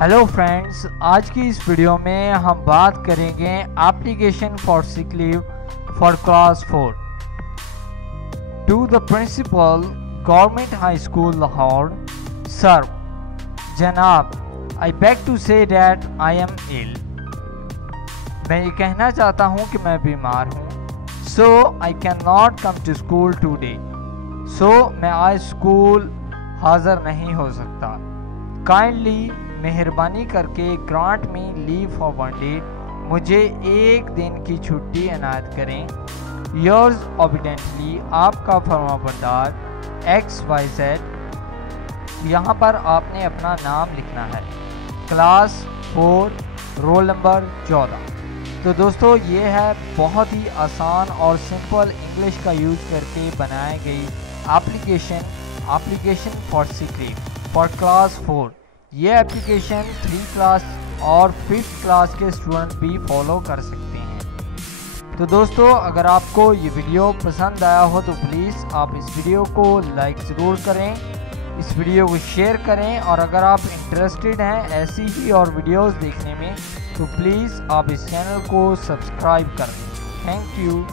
Hello friends, आज की इस वीडियो में हम बात करेंगे application for sick leave for class 4 to the principal government high school Lahore. Sir, जनाब, I beg to say that I am ill. मैं ये कहना चाहता हूँ कि मैं बीमार हूँ। So I can not come to school today. So मैं आज स्कूल हाज़िर नहीं हो सकता। काइंडली, मेहरबानी करके ग्रांट में लीव फॉर 1 डे, मुझे एक दिन की छुट्टी इनायत करें। योर्स ओबीडेंटली, आपका फरमाबरदार XYZ। यहाँ पर आपने अपना नाम लिखना है। Class 4, roll number 14। तो दोस्तों, ये है बहुत ही आसान और सिंपल इंग्लिश का यूज़ करके बनाई गई application for sick leave for class 4। ये एप्लीकेशन 3 क्लास और 5th क्लास के स्टूडेंट भी फॉलो कर सकते हैं। तो दोस्तों, अगर आपको ये वीडियो पसंद आया हो तो प्लीज़ आप इस वीडियो को लाइक ज़रूर करें, इस वीडियो को शेयर करें, और अगर आप इंटरेस्टेड हैं ऐसी ही और वीडियोस देखने में तो प्लीज़ आप इस चैनल को सब्सक्राइब कर दें। Thank you.